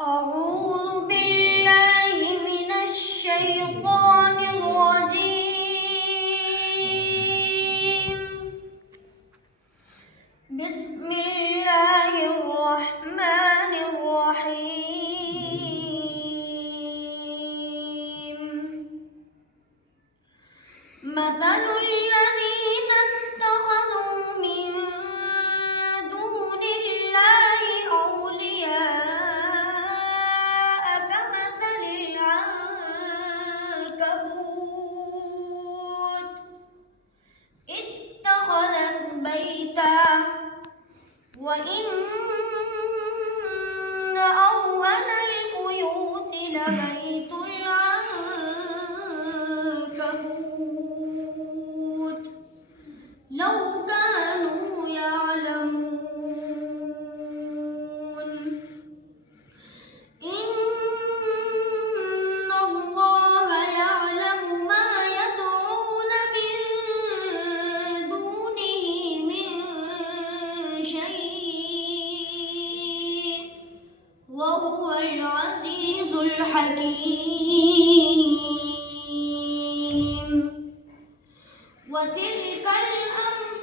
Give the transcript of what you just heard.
أعوذ بالله من الشيطان الرجيم. بسم الله الرحمن الرحيم. مثل الذين اتخذوا من دون الله أولياء كمثل العنكبوت اتخذت بيتا وإن أوهن البيوت لبيت العنكبوت لو كانوا يعلمون. إن الله يعلم ما يدعون من دونه من شيء وهو العزيز الحكيم. وتلك الأمثال